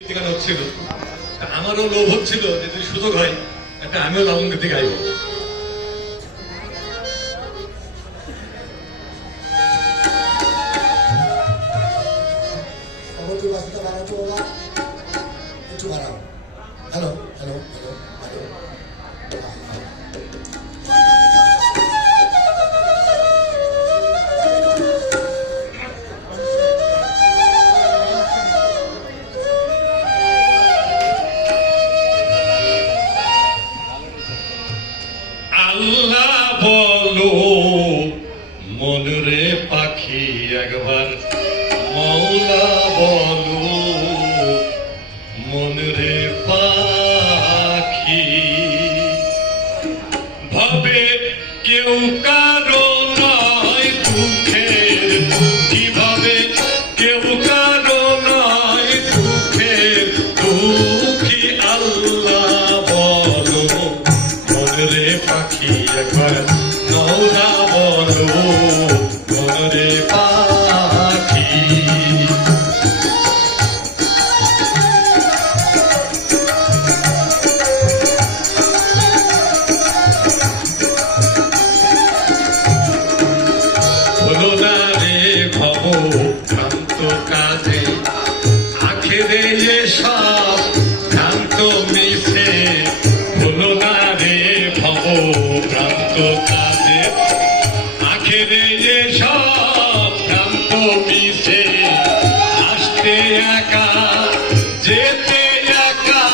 গান হচ্ছিল, আমারও লোভ হচ্ছিল যে যদি সুযোগ হয় একটা আমিও লাবণ গীতি গাইব। হ্যালো হ্যালো হ্যালো হ্যালো আল্লাহ বলো মনরে পাখি একবার, মৌলা বলো মনরে পাখি। ভাবে কেউ কারো নয় দুঃখের, কিভাবে কেউ কারো নয় দুঃখের দুঃখী। আল্লাহ বলো মনরে পাখি একবার, মৌলা বলো মনরে পাখি। হলো না রে ভব ভ্রান্ত কাজে, আখেরে সব ভ্রান্ত মিশে। হলো না রে ভব ভ্রান্ত কাজে, আখেরে সব ভ্রান্ত মিশে। আসতে একা যেতে একা,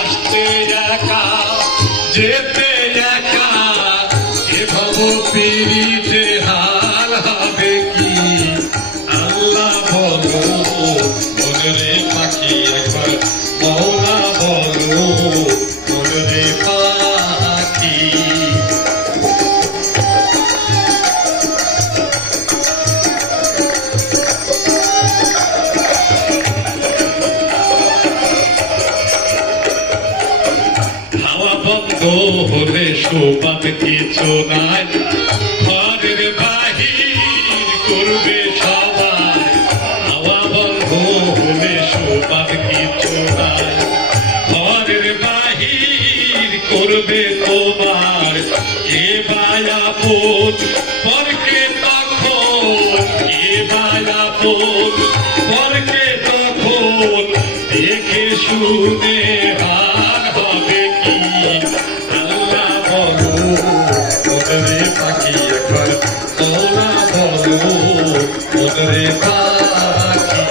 আসতে একা যেতে একা। এ ভব পিড়িতে হাল হবে কি? আল্লাহ বলো মনরে পাখি একবার, মৌলা বলো মনরে পাখি। হাওয়া বন্ধ হলে শোবাদ কিছু নাই, ঘরের বাহির করবে সবাই। হাওয়া বন্ধ হলে শোবাদ কিছু নাই, ঘরের বাহির করবে তোমার। কে বায়াপন পরকে তখন, কে বায়াপন পরকে তখন। দেখে শুনে হার হবে কি? আল্লাহ বলো মনরে পাখি একবার, মৌলা বলো মনরে পাখি।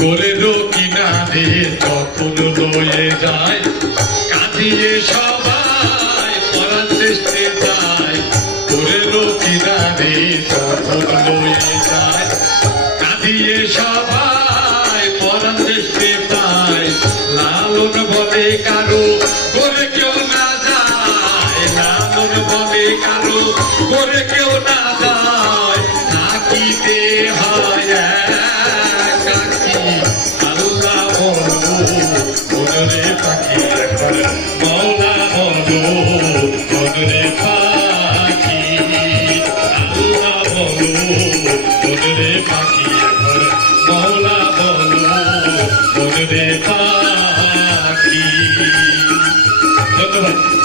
গোরের কিনারে যখন লয়ে যায়, কাঁদিয়ে সবাই পরার চেষ্টা যায়। গোরের কিনারে যখন লয়ে যায়, কাঁদিয়ে সবাই পরার চেষ্টা পায়। লালন বলে কারো গোরে কেউ না যায়, লালন বলে কারো গোরে কেউ না যায়। থাকিতে হয় একাকী। আল্লাহ বলো মনরে পাখি একবার, মৌলা বলো মনরে পাখি। আল্লাহ বলো মনরে পাখি একবার, মৌলা বলো মনরে পাখি। ধন্যবাদ।